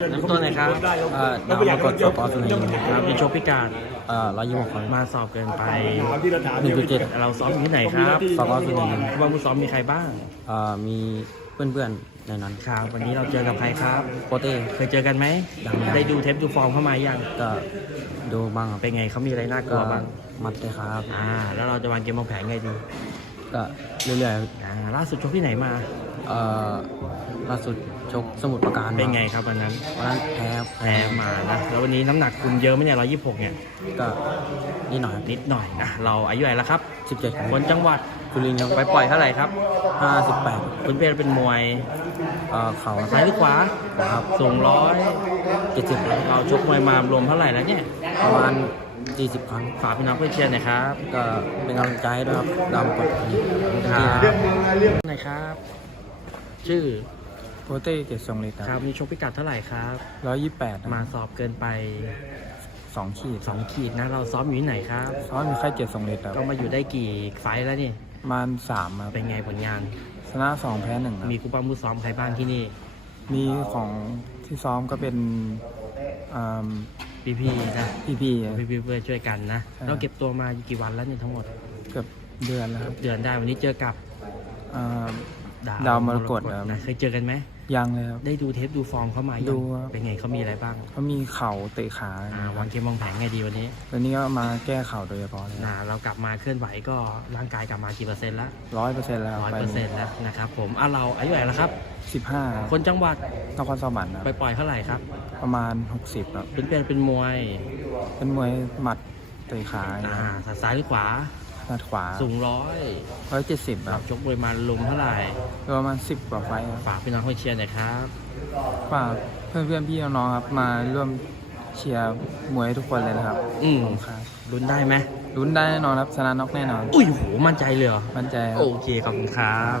น้ำต้นหน่อยครับเอ่อนามกฎสปอร์ตสุรินทร์ครับเป็นโชคพิการเอ่อร้อยยี่สิบหกคนมาสอบเกินไปหนึ่งจุดเจ็ดเราซ้อมอยู่ที่ไหนครับสปอร์ตสุรินทร์ว่าผู้ซ้อมมีใครบ้างเอ่อมีเพื่อนๆในนั้นครับวันนี้เราเจอกับใครครับโปเต้เคยเจอกันไหมยังไม่ได้ดูเทปดูฟอร์มเข้ามายังก็ดูบ้างครับเป็นไงเขามีอะไรน่ากลัก็วบ้างมัดเลยครับอ่าแล้วเราจะวางเกมวางแผนไงดีก็เรื่อยอ่าล่าสุดชกที่ไหนมาๆ เอ่อล่าสุดชกสมุทรปราการเป็นไงครับวันนั้นวันนั้นแพ้แพ้มานะแล้ววันนี้น้ำหนักคุมเยอะไหมเนี่ยร้อยยี่สิบหกเนี่ยก็นิดหน่อยนิดหน่อยนะเราอายุเท่าไหร่แล้วครับสิบเจ็ดคนจังหวัดสุรินทร์ครับไปปล่อยเท่าไหร่ครับห้าสิบแปดคุณเป้เป็นมวยเอ่อเขาซ้ายหรือขวาครับสูงร้อยเจ็ดสิบเราชกมวยมารวมเท่าไหร่แล้วเนี่ยประมาณสี่สิบครั้ง ฝากพี่น้องเพื่อนเชียร์หน่อยครับก็เป็นกำลังใจให้ด้วยครับดำกดครับหน่อยครับ ชื่อโปเต้เกศทรงฤทธิ์คครัรับบนี่ชกพิกัดเท่าไหร่ครับ ร้อยยี่แปดมาสอบเกินไป สองขีด2 ขีดนะ เราซ้อมอยู่ที่ไหนครับเพราะมีไข้เจ็ดทรงฤทธิ์ครับก็มาอยู่ได้กี่ไฟล์แล้วนี่ ประมาณสามครับเป็นไงผลงาน ชนะสองแพ้หนึ่งครับมีครูปั้มผู้ซ้อมใครบ้างที่นี่ มีของที่ซ้อมก็เป็นพี่ๆนะ พี่พี่ พี่ๆเพื่อนช่วยกันนะ ใช่ เราเก็บตัวมากี่วันแล้วเนี่ยทั้งหมด เกือบเดือนแล้วครับเดือนได้วันนี้เจอกับอ่า ดาวมรกตครับ นะเคยเจอกันไหมยังเลยครับ ได้ดูเทปดูฟอร์มเขามายังดูครับ เป็นไงเขามีอะไรบ้างเขามีเข่าเตะขาอ่าวางเกมวางแผนไงดีวันนี้แล้วนี่ก็มาแก้เข่าโดยเฉพาะเลยนะเรากลับมาเคลื่อนไหวก็ร่างกายกลับมากี่เปอร์เซ็นต์ละร้อยเปอร์เซ็นต์แล้วร้อยเปอร์เซ็นต์แล้วนะครับผมอะเราอายุเท่าไหร่แล้วครับ สิบห้าคนจังหวัดนครสวรรค์ครับ ไปปล่อยเท่าไหร่ครับ ประมาณหกสิบครับ เป็นเป็นเป็นมวยเป็นมวยหมัดเตะขาอ่าซ้ายหรือขวา หมัดขวาสูงร้อยร้อยเจ็ดสิบแบครับบชกมวยมาลุมเท่าไหร่ประมาณสิบกว่าไฟล์ครับฝากพี่น้องให้เชียร์หน่อยครับ ฝากเพื่อนเพื่อนๆพี่น้องๆครับมาร่วมเชียร์มวยให้ทุกคนเลยนะครับอืมครับลุ้นได้ไหมลุ้นได้แน่นอนครับชนะน็อกแน่นอน อุ้ยโหมั่นใจเลยเหรอ มั่นใจครับ โอเค ขอบคุณครับ